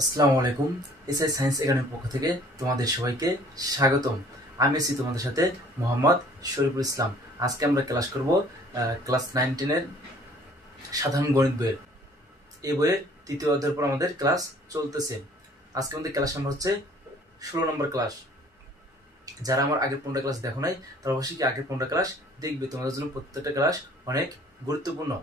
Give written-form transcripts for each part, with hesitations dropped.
আসসালামু আলাইকুম। SI science একাডেমির পক্ষ থেকে তোমাদের সবাইকে স্বাগতম। আমি আছি তোমাদের সাথে মোহাম্মদ শরীফুল ইসলাম। আজকে আমরা ক্লাস করব ক্লাস 9-10 সাধারণ গণিত বইয়ের। এই বইয়ের তৃতীয় অধ্যায়ের পর আমাদের ক্লাস চলতেছে। আজকে আমাদের ক্লাস নাম্বার হচ্ছে 16 নম্বর ক্লাস। যারা আমার আগের 15টা ক্লাস দেখো নাই তারা অবশ্যই কি আগের 15টা ক্লাস দেখবে। তোমাদের জন্য প্রত্যেকটা ক্লাস অনেক গুরুত্বপূর্ণ।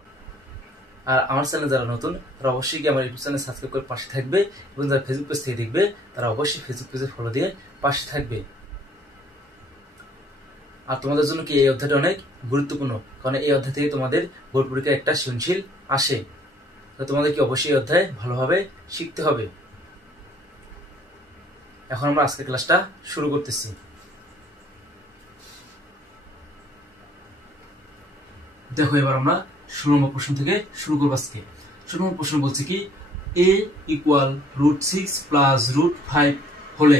আর আমার চ্যানেল যারা নতুন তারা অবশ্যই কি আমার ইউটিউব চ্যানেল সাবস্ক্রাইব করে পাশে থাকবে, এবং যারা ফেসবুক পেজ থেকে দেখবে তারা অবশ্যই ফেসবুক পেজে ফলো দিয়ে পাশে থাকবে। আর তোমাদের জন্য কি এই অধ্যায়টা অনেক গুরুত্বপূর্ণ, কারণ এই অধ্যায় থেকে তোমাদের বোর্ড পরীক্ষায় একটা সৃজনশীল আসে। তো তোমাদের কি অবশ্যই এই অধ্যায় ভালোভাবে শিখতে হবে। এখন আমরা আজকের ক্লাসটা শুরু করতেছি। দেখো, এবার আমরা 16 নম্বর প্রশ্ন থেকে শুরু করবো আজকে। 16 নম্বর প্রশ্ন বলছে কি, a ইকুয়াল √6 প্লাস √5 হলে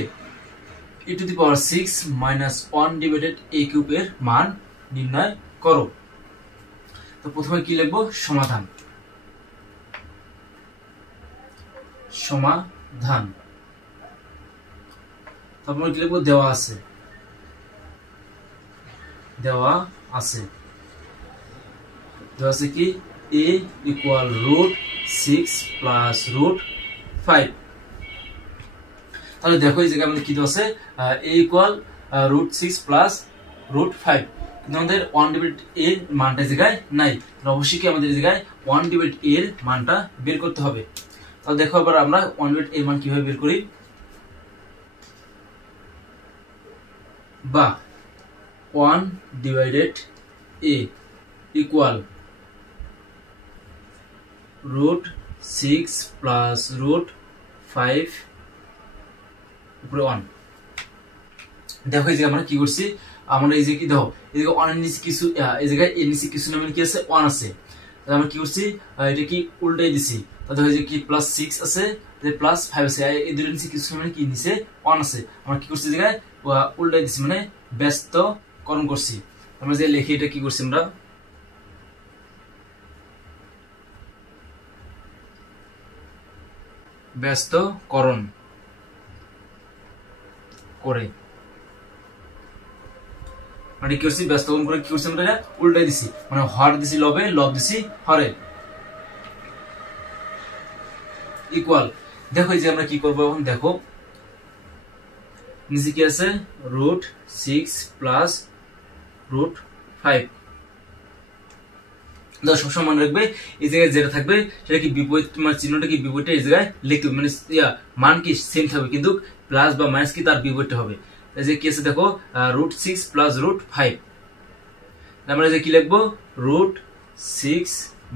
e⁻6 minus 1 divided a cube এর মান নির্ণয় করো। তো প্রথমে কি লিখবো? সমাধান। তারপর কি লিখবো? দেওয়া আছে। দেওয়া আছে কি a ইকুয়াল √6 প্লাস √5। তাহলে দেখো এই জায়গায় আমাদের কি দেওয়া আছে? a ইকুয়াল √6 প্লাস √5, কিন্তু আমাদের 1 ডিভাইড a এর মানটা এই জায়গায় নাই। তাহলে অবশ্যই কি আমাদের এই জায়গায় 1 ডিভাইড a এর মানটা বের করতে হবে। তাহলে দেখো এবার আমরা 1 ডিভাইড a এর মান কিভাবে বের করি। বা 1 ডিভাইডেড a ইকুয়াল √6 প্লাস √5 উপরে 1। দেখো এই যে আমরা কি করছি, আমরা এই যে কি দেখো এই জায়গায় 1 এর নিচে কিছু, এই জায়গায় এর নিচে কিছু নামে কি আছে? 1 আছে। তাহলে আমরা কি করছি, এটা কি উল্টাই দিছি। তাহলে দেখো এই যে কি +6 আছে, +5 আছে, এই দুটোর নিচে কিছু মানে কি নিচে 1 আছে। আমরা কি করছি, জায়গায় উল্টাই দিছি, মানে ব্যস্তকরণ করছি। আমরা যে লিখি এটা কি করছি, আমরা ব্যস্তকরণ করে, মানে কি করছি, ব্যস্তকরণ করে কি করছি, আমরা উল্টাই দিছি, মানে হর দিছি লবে, লব দিছি হরে। ইকুয়াল, দেখো এই যে আমরা কি করবো এখন, দেখো নিচে কি আছে? √6 প্লাস √5। সবসময় মনে রাখবে এই জায়গায় যেটা থাকবে সেটা কি বিপরীত, মানে চিহ্নটা কি বিপরীতটা এই জায়গায় লিখতে হবে, মানে মান কি সেম থাকবে, কিন্তু প্লাস বা মাইনাস কি তার বিপরীতটা হবে। এই যে কি আছে দেখো, √6 প্লাস √5। আমরা যে কি লিখবো? √6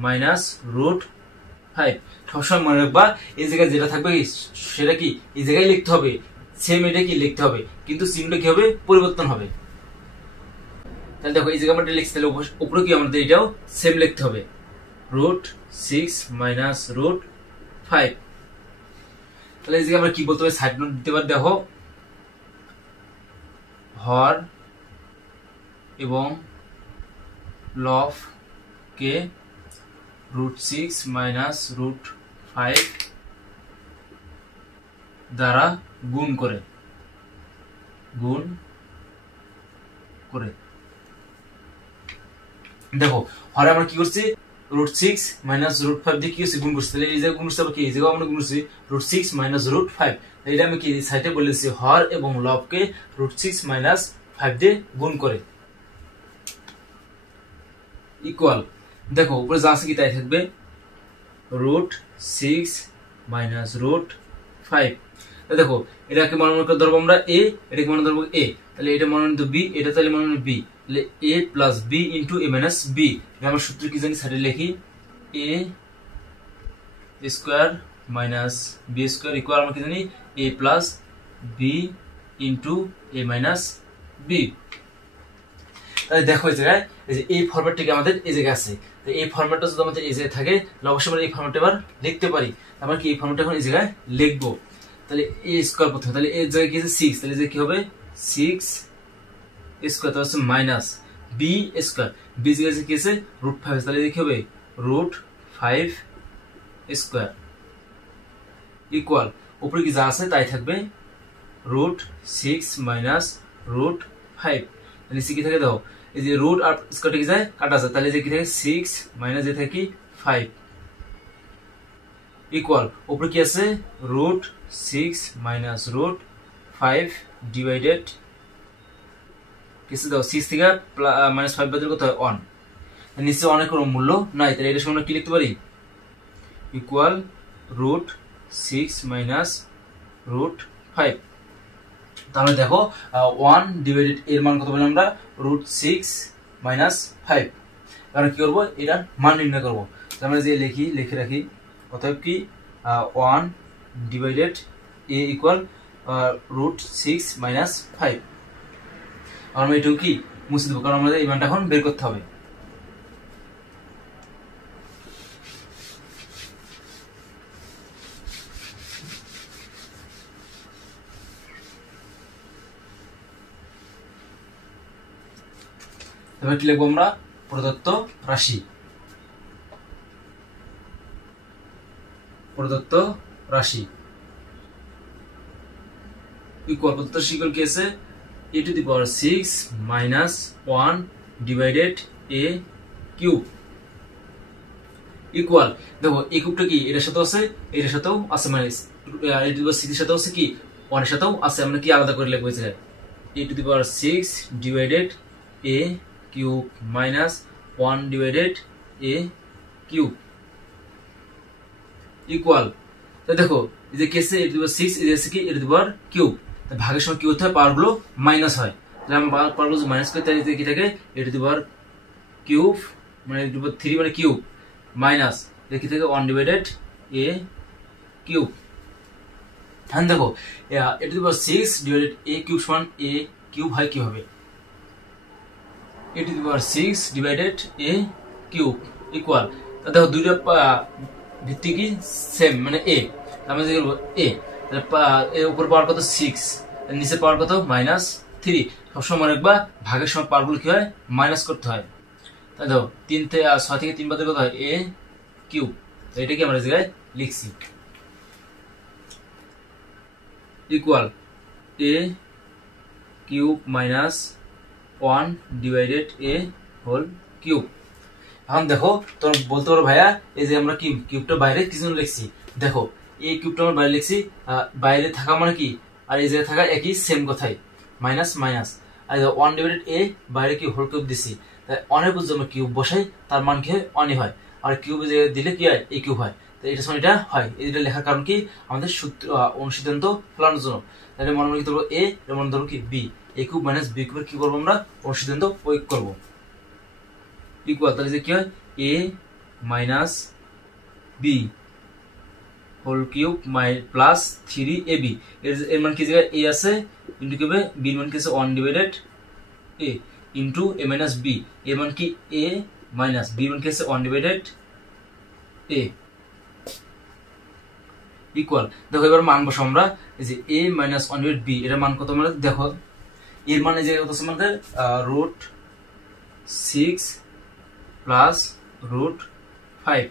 মাইনাস √5। সবসময় মনে রাখবা এই জায়গায় যেটা থাকবে সেটা কি এই জায়গায় লিখতে হবে, সেম এটা কি লিখতে হবে, কিন্তু চিহ্নটা কি হবে? পরিবর্তন হবে। তাহলে দেখো এই জায়গায় আমরা লিখছি, তাহলে উপরে কি আমাদের এটাও সেম লিখতে হবে, √6 মাইনাস √5। তাহলে এই জায়গায় আমরা কি বলতে হবে? সাইড নোট দিতে পারি। দেখো হর এবং লব কে √6 মাইনাস √5 দ্বারা গুণ করে দেখো হরে আমরা কি করছি? √6 মাইনাস √5 দিয়ে কি করছি? গুণ করছি। তাহলে এই জায়গায় গুণ করছি, আবার কি এই জায়গায় আমরা গুণ করছি √6 মাইনাস √5। এটা আমি কি সাইডে বলেছি, হর এবং লবকে √6 মাইনাস 5 দিয়ে গুণ করে। ইকুয়াল, দেখো উপরে যা আছে কি তাই থাকবে, √6 মাইনাস √5। দেখো এটাকে মনে করে ধরবো আমরা a, এটাকে মনে ধরবো a, তাহলে এটা মনে b, এটা তাহলে মনে b, তাহলে a plus b into a minus b। আমরা সূত্র কি জানি? সাইডে লিখি a square minus b square equal আমরা কি জানি? a plus b into a minus b। তাহলে দেখো এই জায়গায় এই যে এই ফরম্যাটটি আমাদের এই জায়গায় আছে। তো এই ফরম্যাটটা যদি আমাদের এই জায়গায় থাকে তাহলে অবশ্যই আমরা এই ফরম্যাটটা এবার লিখতে পারি। আমরা কি এই ফরম্যাটটা এখন এই জায়গায় লিখবো। তাহলে a স্কোয়ার প্রথমে, তাহলে এই জায়গায় কি আছে? 6, তাহলে যে কি হবে? 6 স্কোয়ার, তাহলে হচ্ছে মাইনাস b স্কোয়ার, b জায়গায় কি আছে? √5, তাহলে কি হবে? √5 স্কোয়ার ইকুয়াল উপরে কি যা আছে তাই থাকবে, রুট 6 মাইনাস রুট 5, নিচে কি থাকে দেখো, এই যে রুট আর স্কোয়ার কি যায় কাটা যায়, তাহলে যে কি থাকে 6 মাইনাস যে থাকে 5 ইকুয়াল উপরে কি আছে রুট 6 মাইনাস রুট 5 ডিভাইডেড কিছু দাও 6 থেকে মাইনাস 5 বাদ দিলে কত হয় 1, নিচে অনেক কোনো মূল্য নাই, তাহলে এটা সমান কি লিখতে পারি ইকুয়াল রুট 6 মাইনাস রুট 5। তাহলে দেখো 1 ডিভাইডেড এর মান কত বললাম আমরা রুট 6 মাইনাস 5, কারণ কি করবো এটার মান নির্ণয় করবো, আমরা যে লিখে রাখি অতএব কি 1 ডিভাইডেড এ ইকুয়াল রুট 6 মাইনাস 5। আমরা এটাও কি মুছে দেবো, কারণ আমাদের এই মানটা এখন বের করতে হবে। এবার কি লিখবো আমরা প্রদত্ত রাশি, প্রদত্ত রাশি ইকুয়াল প্রদত্ত রাশি ইকুয়াল কি আছে a two the power 6 minus 1 divided a cube equal দেখো a কিউবটা কি এটার সাথে আছে এটার সাথেও আছে, মানে a টু দি পাওয়ার 6 এর সাথেও আছে কি 1 এর সাথেও আছে, আমরা কি আলাদা করে লিখবো এই জায়গায় a two the power 6 divided a cube minus 1 divided a cube equal, তো দেখো এই যে কেসে a টু দি পাওয়ার 6 এই যে কি a two the power cube, ভাগের সময় কি হতে হয় পাওয়ার গুলো মাইনাস হয়, তাহলে আমরা পাওয়ার গুলো মাইনাস করতে তাহলে কি থাকে a two the power cube মানে a টু দি পাওয়ার 3 মানে কিউব মাইনাস দেখি থেকে 1 ডিভাইডেড a কিউব। এখন দেখো a two the power 6 divided a cube সমান a কিউব হয় কি হবে a two the power 6 divided a cube equal, দেখো দুইটা ভিত্তি কি সেম মানে a, আমরা যে বলবো a এর উপর পাওয়ার কত 6 নিচে পাওয়ার কত মাইনাস 3, সবসময় মনে রাখবা ভাগের সময় পাওয়ার গুলো কি হয় মাইনাস করতে হয়, তাই দেখো 3 থেকে 6 থেকে 3 বাদ দিলে কত হয় a কিউব, তো এটা কি আমরা এই জায়গায় লিখছি equal a cube minus 1 divided a whole cube. এখন দেখো তোমরা বলতে পারো ভাইয়া এই যে আমরা কিউবটা বাইরে কি জন্য লিখছি, দেখো এই কিউবটা আমরা বাইরে লিখছি বাইরে থাকা মানে কি আর এই জায়গায় থাকা একই সেম কথাই মাইনাস মাইনাস, আর 1 ডিভাইডেড a বাইরে কি হোল কিউব দিছি, তাই অনেক জন্য কিউব বসাই তার মান কি হয় অনই হয়, আর কিউব দিলে কি হয় a কিউব হয়, তো এটা সমান এটা হয়, এটা লেখার কারণ কি আমাদের সূত্র অনুসিদ্ধান্ত ফেলানোর জন্য, তাহলে মনে মনে কি ধরবো a এর মনে ধরবো কি b, a cube minus b কিউবের কি করবো আমরা অনুসিদ্ধান্ত প্রয়োগ করবো ইকুয়াল, তাহলে যে কি হয় a minus b whole cube plus 3ab, এর মান কি জায়গায় a আছে ইনটু কিউবে b এর মান কি আছে 1 divided a into a minus b, এর মান কি a মাইনাস b এর মান কি আছে 1 ডিভাইডেড a ইকুয়াল, দেখো এবার মান বসাবো আমরা এই যে a মাইনাস 1 ডিভাইডেড b এর মান কত আমরা দেখো এর মানে যে কত আছে আমাদের রুট 6 প্লাস রুট 5,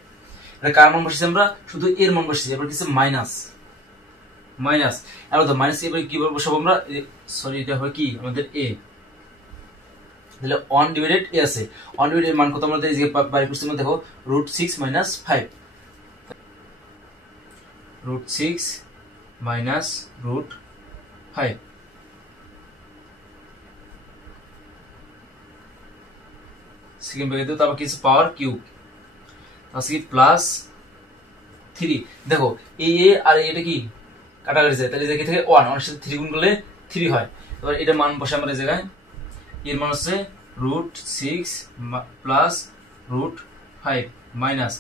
এটা কার মান বসেছি আমরা শুধু এর মান বসেছি, এবার কিছু মাইনাস মাইনাস এবার তো মাইনাস এবার কি বসাবো আমরা সরি এটা হয় কি আমাদের a, তাহলে 1 ডিভাইডেড a আছে 1 ডিভাইডেড এর মান কত আমরা এই যে বাইরে করছি আমরা দেখো root 6 minus 5, root 6 minus root 5 second bracket তারপর কিছু পাওয়ার কিউব আছে কি প্লাস 3, দেখো এই a আর এটা কি কাটাকাটি যায়, তাহলে দেখি থেকে 1 এর সাথে 3 গুণ করলে 3 হয়, এবার এটা মান বসে আমরা এই জায়গায় এর মান হচ্ছে রুট 6 প্লাস রুট 5 মাইনাস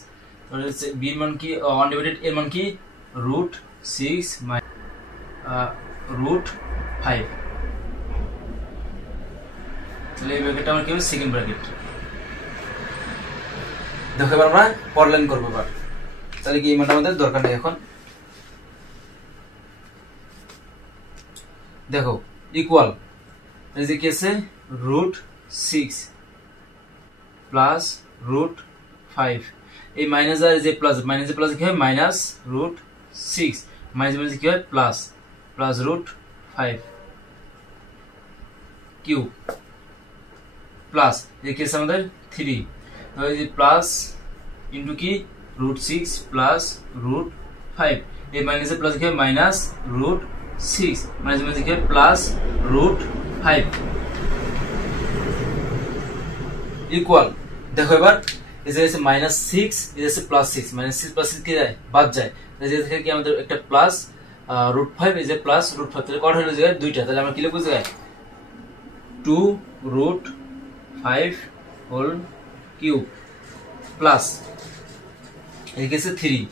তাহলে হচ্ছে b এর মান কি 1 ডিভাইডেড এর মান কি রুট 6 মাইনাস রুট 5, তাহলে এই ব্র্যাকেটটা আমার কি হবে সেকেন্ড ব্র্যাকেট। দেখো এবার আমরা পরের লাইন করবো, এবার তাহলে কি এই মানটা আমাদের দরকার নেই এখন, দেখো ইকুয়াল এই যে কি আছে রুট 6 প্লাস রুট 5, এই মাইনাস আর যে প্লাস মাইনাস কি হয় মাইনাস রুট 6 মাইনাস মাইনাস কি হয় plus, plus root 5 cube plus এই কেস আমাদের 3, তো এই যে প্লাস ইনটু কি রুট 6 প্লাস রুট 5, এই মাইনাসে প্লাস কি হয় মাইনাস রুট 6 মাইনাস মাইনাস কি হয় প্লাস রুট 5 ইকুয়াল। দেখো এবার এই যে আছে মাইনাস 6, এই যে আছে প্লাস 6, মাইনাস 6 প্লাস 6 কি যায় বাদ যায়, এই যে থেকে কি আমাদের একটা প্লাস রুট 5, এই যে প্লাস রুট 5, তাহলে কত হলো জায়গায় দুইটা, তাহলে আমরা কি লিখব জায়গায় 2 রুট 5 হোল কিউব প্লাস এই কেসে 3।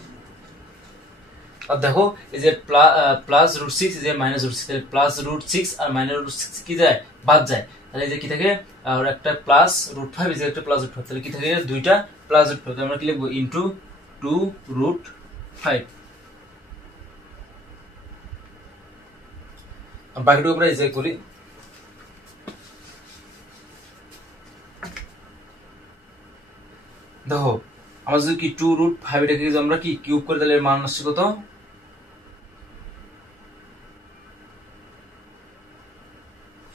আর দেখো এই যে প্লাস রুট 6, এই যে মাইনাস রুট 6, তাহলে প্লাস রুট 6 আর মাইনাস রুট 6 কি যায় বাদ যায়, তাহলে এই যে কি থাকে আর একটা প্লাস রুট 5, এই যে একটা প্লাস রুট 5, তাহলে কি থাকে দুইটা প্লাস রুট 5, আমরা কি লিখব ইনটু 2 রুট 5। বাকিটুকু আমরা এই যে করি, দেখো আমরা যদি কি 2 রুট 5 এটাকে যদি আমরা কি কিউব করে তাহলে এর মান আসছে কত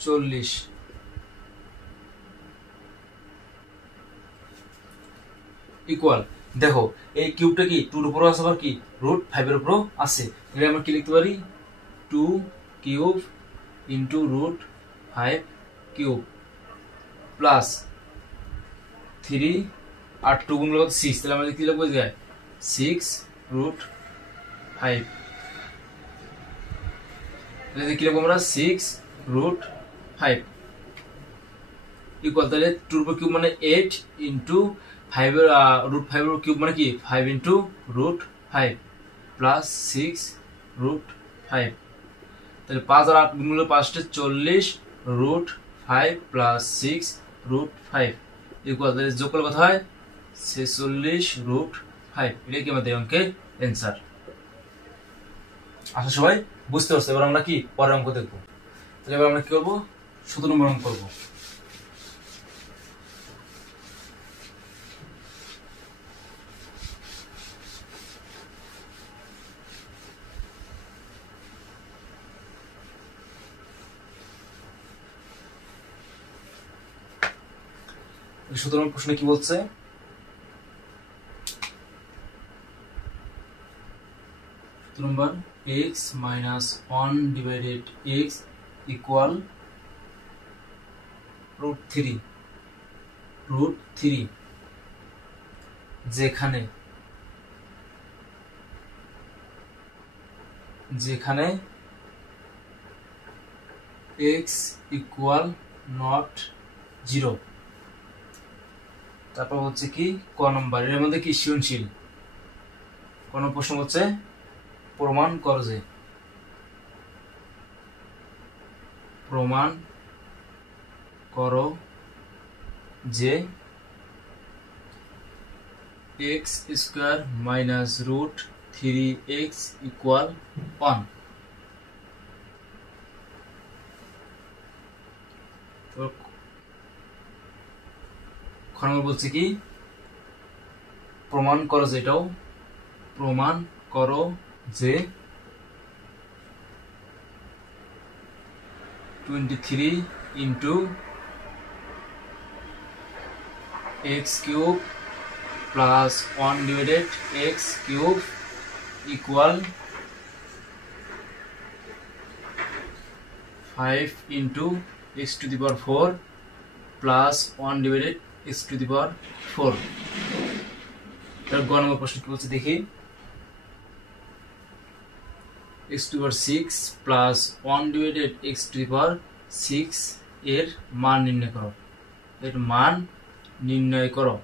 ,40 ইকুয়াল। দেখো এই কিউবটা কি 2 এর উপরও আছে আবার কি রুট 5 এর উপরও আছে, তাহলে আমরা কি লিখতে পারি 2 cube into root 5 cube plus 3 আর 2 গুণ করলে 6, তাহলে আমরা কি লিখব যায় 6 রুট 5, তাহলে কি লিখব আমরা 6 রুট 5 ইকুয়াল। তাহলে 2 এর কিউব মানে 8 ইনটু 5 এর রুট 5 এর কিউব মানে কি 5 ইনটু রুট 5 প্লাস 6 রুট 5, তাহলে 5 আর 8 গুণ করলে 5 টা 40 রুট 5 প্লাস 6 রুট 5 ইকুয়াল। তাহলে যোগ করলে কত হয় 46 রুট 5, এটা কি আমাদের অঙ্কের অ্যান্সার। আশা সবাই বুঝতে পারছো। এবার আমরা কি পরের অঙ্ক দেখবো, তাহলে এবার আমরা কি করবো 17 নম্বর অঙ্ক করবো। সুতরাং প্রশ্নে কি বলছে, নম্বর x minus 1 divided x equal root 3 যেখানে x equal not 0, তারপর হচ্ছে কি ক নম্বর, এর মধ্যে কি সৃজনশীল কোন প্রশ্ন হচ্ছে প্রমাণ করো যে x square minus root 3x equal 1, তো খনন বলছে কি প্রমাণ করো যে, এটাও প্রমাণ করো যে 23 into x cube plus 1 divided x cube equal 5 into x to the power 4 plus 1 divided x to the power 4। তার গ নম্বর প্রশ্ন কি বলছে দেখি, x to the power 6 plus 1 divided x to the power 6 এর মান নির্ণয় করো, এর মান নির্ণয় করো।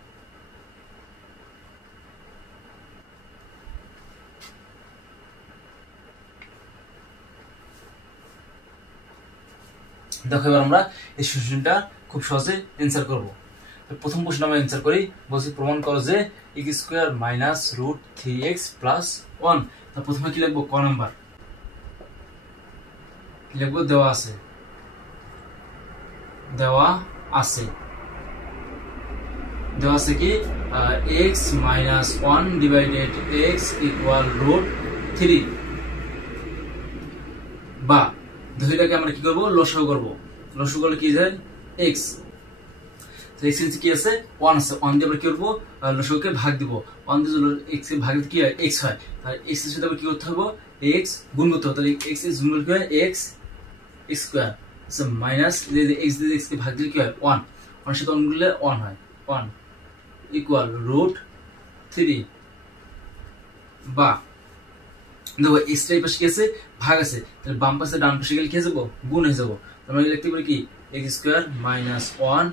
দেখো এবার আমরা এই সূত্রটা খুব সহজে অ্যানসার করব। প্রথম প্রশ্ন আমরা অ্যানসার করি, বলছি প্রমাণ করো যে x square minus root 3x plus 1। তো প্রথমে কি লিখবো ক নাম্বার লিখবো, দেওয়া আছে কি x minus 1 divided x equal root 3, বা দেখো এটাকে আমরা কি করবো, লসাগু করবো। লসাগু করলে কি যায়, এক্স। এক্স এর কি আছে, 1 আছে, 1 দিয়ে আমরা কি করবো, লসাগুকে ভাগ দিব। 1 দিয়ে এক্স এর ভাগ দিলে কি হয়, এক্স হয়। তাহলে এক্স এর সাথে আমরা কি করতে হবে, এক্স গুণ করতে হবে। তাহলে এক্স এর গুণ করলে কি হয়, এক্স স্কয়ার মাইনাস এক্স দিয়ে এক্স কে ভাগ দিলে কি হয়, 1। 1 এর সাথে 1 গুণলে 1 হয়, 1 ইকুয়াল √3 বা দেখো এক্স টাই পাশে কি আছে, ভাগ আছে, তাহলে বাম পাশে ডান পাশে গেলে কি হয়ে যাবো, গুণ হয়ে যাবো। আমরা লিখতে পারি কি, x square minus 1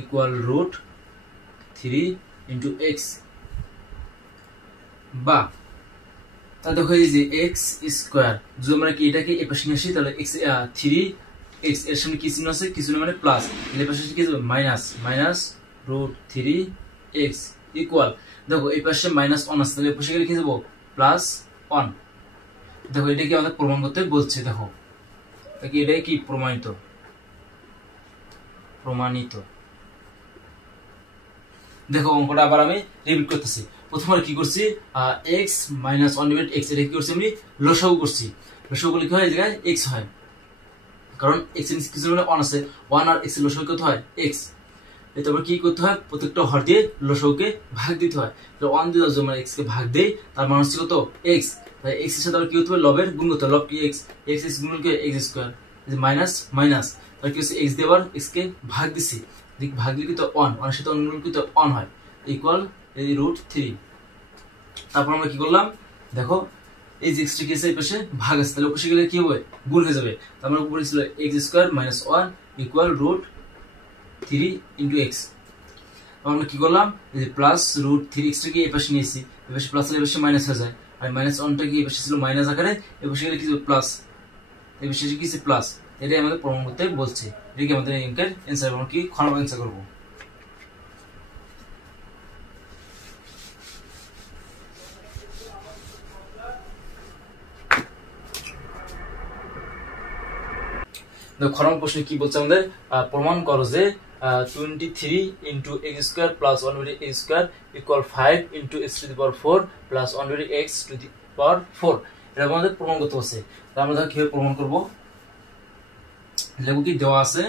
equal √3 into x. বা তাহলে দেখো এই যে এক্স স্কয়ার, যদি আমরা কি এটাকে এই পাশে নিয়ে আসি, তাহলে এক্স 3 এক্স এর সামনে কি চিহ্ন আছে, কি চিহ্ন মানে প্লাস, এর পাশে কি যাবে, মাইনাস √3 এক্স ইকুয়াল, দেখো এই পাশে -1 আছে, তাহলে এই পাশে গেলে কি যাবো, +1। দেখো এটা কি আমাদের প্রমাণ করতে বলছে, দেখো এটাই কি প্রমাণিত। দেখো অঙ্কটা আবার আমি রিপিট করতেছি। প্রথমবার কি করছি, x - 1 / x, এটা কি করছি আমি, লসাগু করছি। লসাগু করলে কি হয়, এই জায়গায় x হয়, কারণ x এর কিছু মানে 1 আছে, 1 আর x এর লসাগু কত হয়, x। তারপর কি করতে হয়, প্রত্যেকটা হর দিয়ে লসাগুকে ভাগ দিতে হয়। তো 1 দিয়ে যদি আমরা x কে ভাগ দেই, তার মান হচ্ছে কত, x। তাই x এর সাথে আবার কি করতে হবে, লবের গুণ করতে হবে। লব কি, x গুণ কি, x স্কয়ার, এই যে মাইনাস তার কি হচ্ছে, x দিয়ে আবার x কে ভাগ দিছি, ভাগ দিলে কি তো 1, 1 এর সাথে 1 গুণ কি তো 1 হয়, ইকুয়াল এই √3। তারপর আমরা কি করলাম, দেখো এই যে x টা কি আছে, এই পাশে ভাগ আছে, তাহলে পাশে গেলে কি হবে, গুণ হয়ে যাবে। তার মানে উপরে ছিল x square minus 1 equal √3 into x। আমরা কি করলাম, এই যে প্লাস √3x টাকে এই পাশে নিয়েছি, এই পাশে প্লাস আর এই পাশে মাইনাস হয়ে যায়, আর -1 টা কি এই পাশে ছিল মাইনাস আকারে, এই পাশে গেলে কি প্লাস, এই পাশে কি প্লাস। এটাই আমাদের প্রমাণ করতে বলছে। এটা কি আমাদের অঙ্কের অ্যানসার, আমরা কি খ নম্বর অ্যানসার করব। খ নম্বর প্রশ্নে কি বলছে আমাদের, প্রমাণ করো যে 23 into x square plus 1/x square equal 5 into x to the power 4 plus 1/x to the power 4। এটা আমাদের প্রমাণ করতে হচ্ছে। তাহলে আমরা কিভাবে প্রমাণ করব, লেখো কি দেওয়া আছে,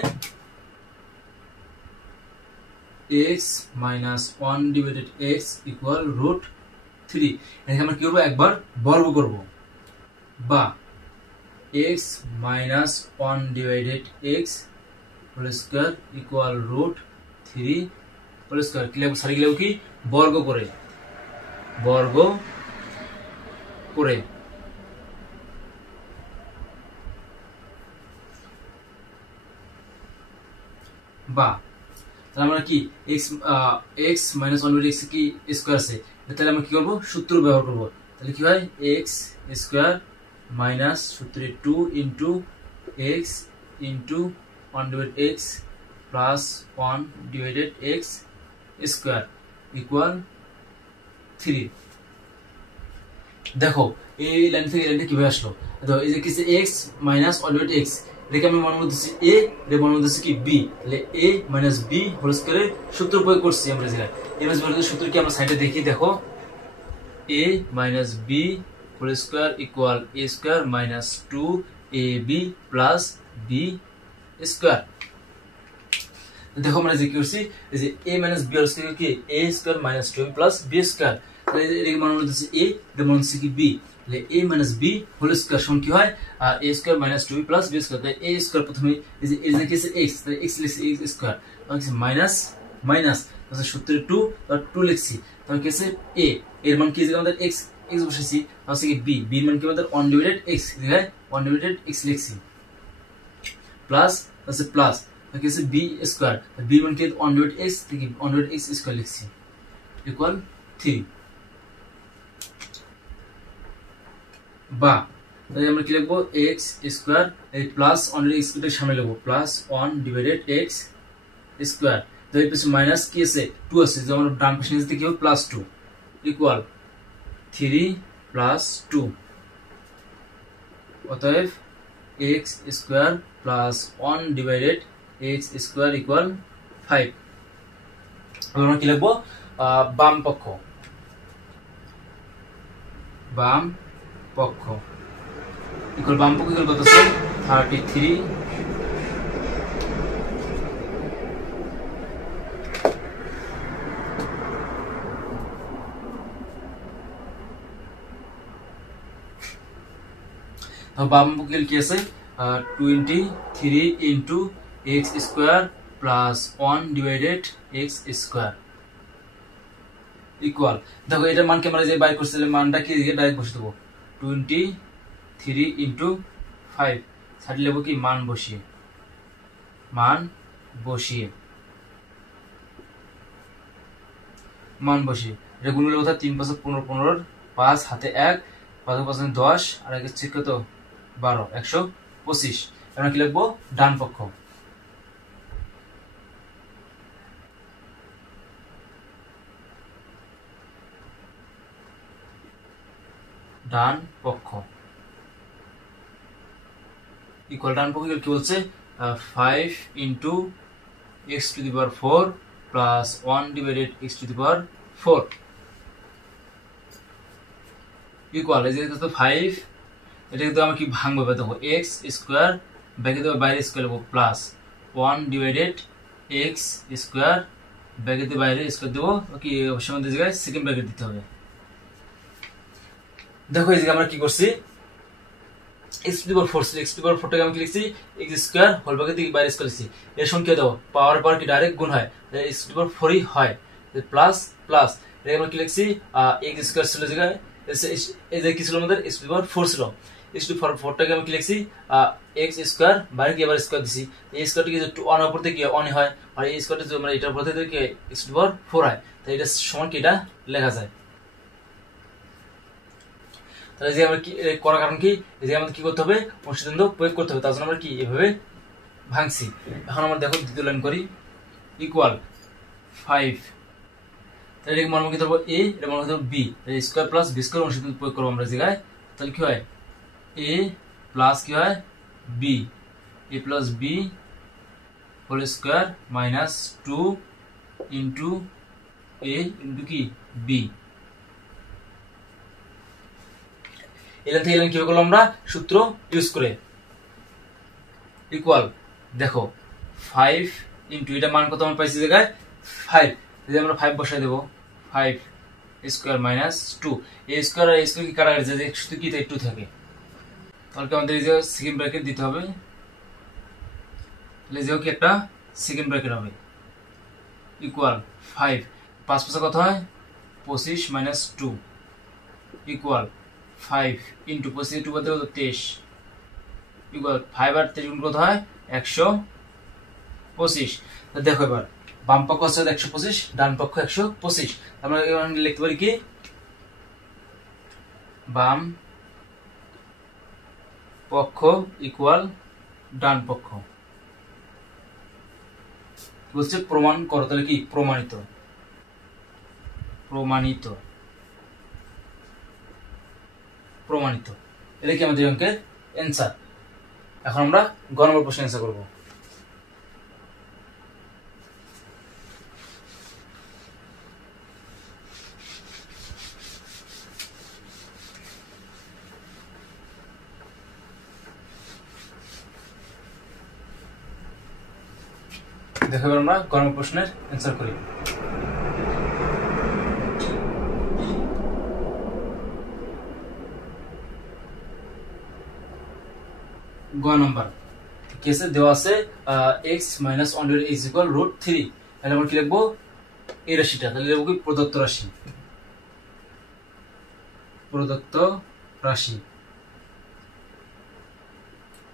x minus 1 divided x equal √3। এখানে আমরা কি করব, একবার বর্গ করব, বা x minus 1 divided x whole square equal √3 whole square। কি লিখব, সারি লিখব কি, বর্গ করে বা তাহলে আমরা কি x minus 1/x কি স্কয়ার আছে, তাহলে আমরা কি করব, সূত্র ব্যবহার করব। তাহলে কি হয়, x স্কয়ার মাইনাস সূত্রে 2 into x into 1/x plus 1 divided x square equal 3। দেখো এই লাইন থেকে লাইনটা কিভাবে আসলো, দেখো এই যে কি x minus 1/x, এটাকে আমি মনে করতেছি a, এর মনে করতেছি কি b, তাহলে a minus b হোল স্কয়ারে সূত্র প্রয়োগ করছি আমরা। জায়গায় এমএস বলে সূত্র কি আমরা সাইডে দেখি, দেখো a minus b whole square equal a square minus 2ab plus b square. দেখো আমরা যে কি করছি, এই যে a minus b whole square কি a square minus 2ab plus b square, তাহলে এর মান হচ্ছে a, এর মান হচ্ছে কি b, তাহলে a minus b whole square সমান কি হয়, a square minus 2b plus b square. তাহলে a স্কয়ার প্রথমে এই যে কি আছে x, তাহলে x লিখছি x স্কয়ার, তাহলে কি মাইনাস তাহলে সূত্রে 2 আর 2 লিখছি, তাহলে কি আছে a, এর মান কি আছে আমাদের x বসাইছি, তাহলে কি b, এর মান কি আমাদের 1 ডিভাইডেড x, জায়গায় 1 ডিভাইডেড x লিখছি, প্লাস আছে প্লাস, তাহলে কি আছে b স্কয়ার, b এর মান কি 1 ডিভাইডেড x থেকে 1 ডিভাইডেড x স্কয়ার লিখছি ইকুয়াল 3। বা তাহলে আমরা কি লিখবো, x স্কয়ার এই প্লাস 1 ডিভাইডেড x কে সামনে লিখবো, প্লাস 1 ডিভাইডেড x স্কয়ার, তো এই পাশে মাইনাস কি আছে 2 আছে, যে আমরা ডান পাশে নিতে কি হবে প্লাস 2 ইকুয়াল 3 প্লাস 2। অতএব x square plus 1 divided x square equal 5। আমরা কি লিখবো, বাম পক্ষ ইকুয়াল বাম পক্ষ ইকুয়াল কত আছে 33 বাম পক্ষে কি আছে 23 into x square plus 1 divided x square equal. দেখো এটার মানকে আমরা যে বাইর করছিলাম মানটা কি দিয়ে ডাইরেক্ট বসে দেবো 23 ইন্টু 5 সাইড লেবো কি মান বসিয়ে এটা গুণ করলে কোথায় 3 5 15 15 5 হাতে 1 5 5 10 আর 1 6 কত 12 125। আমরা কি লিখবো ডান পক্ষ ইকুয়াল ডান পক্ষ কি বলছে 5 into x two the power 4 plus 1 divided x two the power 4 equal এই যে 5 এটা কিন্তু আমরা কি ভাঙবো দেখো এক্স স্কোয়ার ব্যাকে দেবো বাইরে স্কোয়ার দেবো প্লাস 1 ডিভাইডেড এক্স স্কোয়ার ব্যাকে দিয়ে বাইরে স্কোয়ার দেবো কি অবশ্যই আমাদের জায়গায় সেকেন্ড ব্র্যাকেট দিতে হবে। দেখো এই জায়গায় আমরা কি করছি x to the power 4 x to the power 4 টাকে আমি কি লিখছি x স্কয়ার হোল ব্র্যাকেট দিয়ে বাইরে স্কয়ার লিখছি। এর সঙ্গে কি দাও পাওয়ার পাওয়ার কি ডাইরেক্ট গুণ হয় x টু দি পাওয়ার 4 ই হয় প্লাস প্লাস এটা আমরা কি লিখছি x স্কয়ার ছিল জায়গায় এই যে কি ছিল আমাদের x টু দি পাওয়ার 4 ছিল x টু দি পাওয়ার 4 টাকে আমি কি লিখছি x স্কয়ার বাইরে কি আবার স্কয়ার দিছি এই স্কয়ারটা কি 1 এর উপর থেকে 1 হয় আর এই স্কয়ারটা যে আমরা এটার উপর থেকে কি x টু দি পাওয়ার 4 হয় তাই এটা সমান কি এটা লেখা যায়। তাহলে যে আমরা কি করার কারণ কি এই যে আমাদের কি করতে হবে অনুসিদ্ধান্ত প্রয়োগ করতে হবে তার জন্য আমরা কি এভাবে ভাঙছি। এখন আমরা দেখো দ্বিতীয় লাইন করি ইকুয়াল 5 তাহলে এর মান কি ধরব a এর মান ধরব b তাহলে স্কয়ার প্লাস b স্কয়ার অনুসিদ্ধান্ত প্রয়োগ করব আমরা জায়গায় তাহলে কি হয় a প্লাস কি হয় b a plus b whole square minus 2 into a into কি b এখান থেকে এখানে কিভাবে করলাম আমরা সূত্র ইউজ করে ইকুয়াল দেখো 5 ইনটু এটা মান কত আমরা পাইছি জায়গায় 5 যদি আমরা 5 বসাই দেব 5 স্কয়ার মাইনাস 2 a স্কয়ার আর a স্কয়ার কি কাটাকাটি যায় শুধু কি 2 থাকে তাহলে আমাদের এই যে সেকেন্ড ব্র্যাকেট দিতে হবে তাহলে যে কি একটা সেকেন্ড ব্র্যাকেট হবে ইকুয়াল 5 5 5 কত হয় 25 মাইনাস 2 ইকুয়াল 5 ইনটু 25 2 বলতে কত 23 ইকুয়াল 5 আর 23 গুণ কত হয় 125। দেখো এবার বাম পক্ষ হচ্ছে 125 ডান পক্ষ 125 আমরা এখানে লিখতে পারি কি বাম পক্ষ ইকুয়াল ডান পক্ষ বলছে প্রমাণ করো তাহলে কি প্রমাণিত এটা কি আমাদের অঙ্কের অ্যান্সার। এখন আমরা গ নম্বর প্রশ্ন অ্যান্সার করব। দেখো এবার আমরা গ নম্বর প্রশ্নের অ্যান্সার করি। গ নাম্বার কেসে দেওয়া আছে x মাইনাস 1 is equal √3 তাহলে আমরা কি লিখবো এই রাশিটা তাহলে লিখবো কি প্রদত্ত রাশি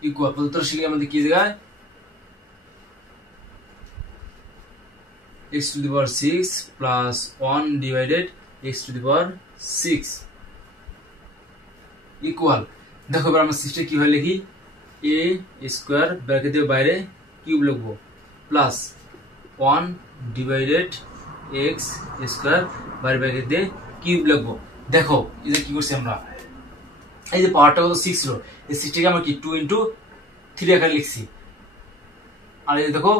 ইকুয়াল প্রদত্ত রাশি আমাদের কি জায়গায় x to the power 6 plus 1 divided x to the power 6 equal দেখো এবার আমরা 6 টা কিভাবে লিখি a স্কয়ার ব্র্যাকেট দিয়ে বাইরে কিউব লিখবো প্লাস 1 ডিভাইডেড x স্কয়ার বাইরে ব্র্যাকেট দিয়ে কিউব লিখবো। দেখো এই যে কি করছি আমরা এই যে পাওয়ারটা কত 6 ছিল এই 6 টাকে আমরা কি 2 ইনটু 3 আকারে লিখছি আর এই দেখো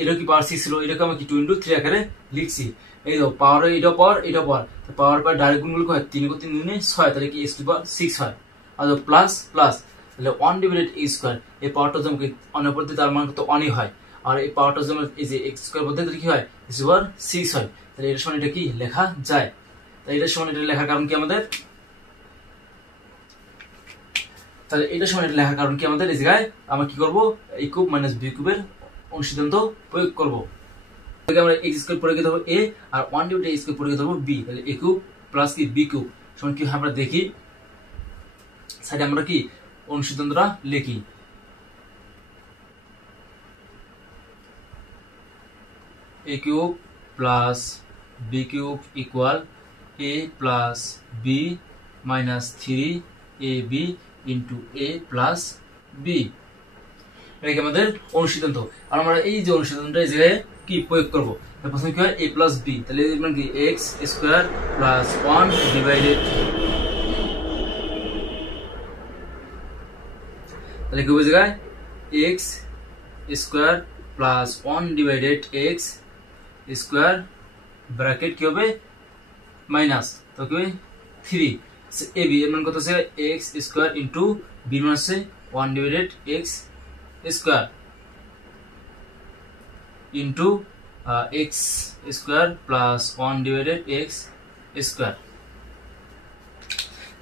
এটা কি পাওয়ার 6 ছিল এটাকে আমরা কি 2 ইনটু 3 আকারে লিখছি। এই দেখো পাওয়ার এটা পাওয়ার তো পাওয়ার পর ডাইরেক্ট গুণ করলে হয় 3 × 3 = 6 তাহলে কি x টু দি পাওয়ার 6 হয় আর প্লাস প্লাস তাহলে 1 ডিভাইডেড a স্কয়ার, এই পাওয়ারটা যখন অন্য পদ্ধতি তার মান কত 1 হয়, আর এই পাওয়ারটা যখন এই যে x স্কয়ার পদ্ধতিতে কি হয় x পাওয়ার 6 হয়, তাহলে এর সমান এটা কি লেখা যায়। তাই এটার সমান এটা লেখার কারণ কি আমাদের, তাহলে এটার সমান এটা লেখার কারণ কি আমাদের, এই জায়গায় আমরা কি করব a কিউব মাইনাস b কিউবের অনুসিদ্ধান্ত প্রয়োগ করব। আমরা x স্কয়ার প্রয়োগ করব a, আর 1 ডিভাইডেড a স্কয়ার প্রয়োগ করব b, তাহলে a কিউব প্লাস কি b কিউব সমান কি আমরা দেখি সাইডে আমরা কি অনুসিদ্ধান্তটা লিখি। a cube plus b cube equal a plus b minus 3ab into a plus b, এটা কি আমাদের অনুসিদ্ধান্ত। আর আমরা এই যে অনুসিদ্ধান্তটা এই জায়গায় কি প্রয়োগ করব, প্রথমে কি হয় a প্লাস b, তাহলে মানে কি x স্কয়ার প্লাস 1 ডিভাইডেড, তাহলে কি হবে জায়গায় x square plus 1 divided x square bracket কি হবে মাইনাস, তো কি হবে 3 ab এর মান কত আছে x স্কয়ার ইনটু b মান আছে 1 divided x square into x square plus 1 divided x square.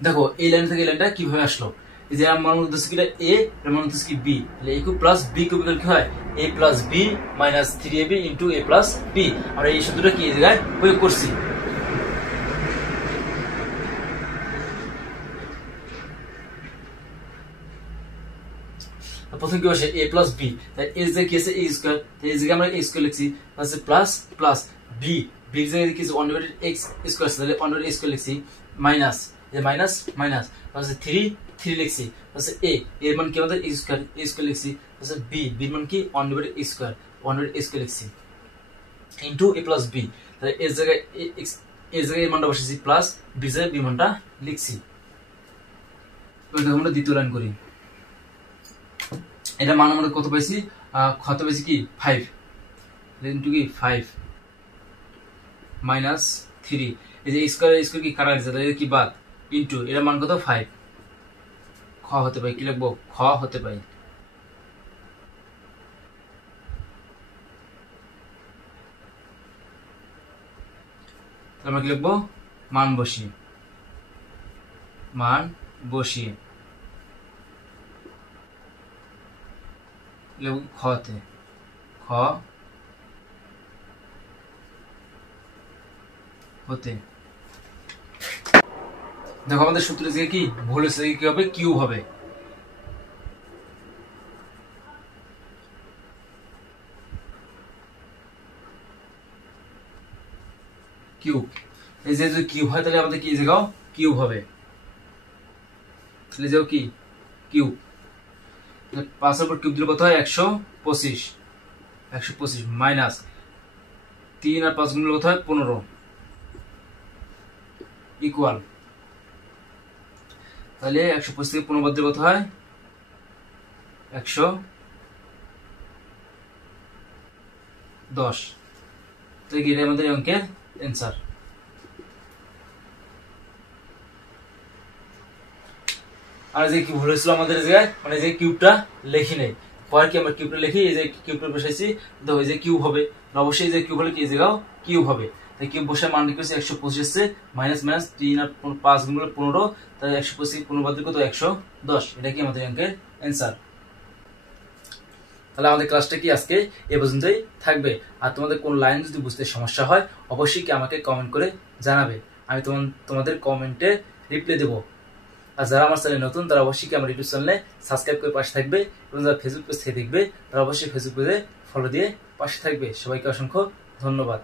দেখো এই লাইন থেকে এই লাইনটা কিভাবে আসলো, এই যে আমার মনে হচ্ছে কি এটা a, এর মানে হচ্ছে কি b, তাহলে a cube plus b cube কি হয় a plus b minus 3ab into a plus b, আমরা এই সূত্রটা কি এই জায়গায় প্রয়োগ করছি। প্রথম কি বসে a প্লাস b, তাই এর যে কি আছে a স্কয়ার, তাই এই জায়গায় আমরা a স্কয়ার লিখছি, আছে প্লাস প্লাস b, b এর জায়গায় কি আছে 1 ডিভাইডেড x স্কয়ার, তাহলে 1 ডিভাইডেড x স্কয়ার লিখছি, মাইনাস এই মাইনাস মাইনাস আছে 3 লিখছি, আছে a এর মান কি আমাদের x স্কয়ার, a স্কয়ার লিখছি, আছে b এর মান কি 1 divided x square, 1 divided x square লিখছি ইনটু a প্লাস b, তাহলে এর জায়গায় x এর জায়গায় এর মানটা বসাইছি প্লাস b এর জায়গায় b মানটা লিখছি। এবার আমরা দ্বিতীয় লাইন করি, এটা মান আমরা কত পাইছি, কত পাইছি কি 5 ইনটু কি 5 মাইনাস 3, এই যে স্কয়ার স্কয়ার কি কাটা গেছে, তাহলে কি বাদ ইনটু এর মান কত 5, খ হতে পাই, কি লিখবো খ হতে পাই, আমরা কি লিখবো মান বসিয়ে খতে খ হতে। দেখো আমাদের সূত্র থেকে কি ভুল হয়েছে, কি হবে কিউব হবে, কিউব, এই যে যদি কিউব হয় তাহলে আমাদের কি জায়গাও কিউব হবে, তাহলে যাও কি কিউব, 5 এর উপর কিউব দিলে কত হয় 125 মাইনাস 3 আর 5 গুণ করলে কত হয় 15 ইকুয়াল, তাহলে 125 থেকে 15 বাদ দিলে কত হয় 110, তো এটা আমাদের অঙ্কের অ্যান্সার। আর যে কি ভুল হয়েছিল আমাদের জায়গায়, মানে যে কিউবটা লিখি নেই, পরে কি আমরা কিউবটা লিখি, এই যে কিউবটা বসাইছি, তো এই যে কিউব হবে, অবশ্যই যে কিউব হলে কি এই জায়গাও কিউব হবে, তাই কিউব বসে মান লিখেছি 125 এসছে, মাইনাস মাইনাস 3 আর 5 গুণ করলে 15, তাহলে 125 15 বাদ দিলে কত 110, এটা কি আমাদের অঙ্কের অ্যান্সার। তাহলে আমাদের ক্লাসটা কি আজকে এ পর্যন্তই থাকবে, আর তোমাদের কোন লাইন যদি বুঝতে সমস্যা হয় অবশ্যই কি আমাকে কমেন্ট করে জানাবে, আমি তোমাদের কমেন্টে রিপ্লাই দেবো। আর যারা আমার চ্যানেলে নতুন তারা অবশ্যই কি আমার ইউটিউব চ্যানেলে সাবস্ক্রাইব করে পাশে থাকবে, এবং যারা ফেসবুক পেজ থেকে দেখবে তারা অবশ্যই ফেসবুক পেজে ফলো দিয়ে পাশে থাকবে। সবাইকে অসংখ্য ধন্যবাদ।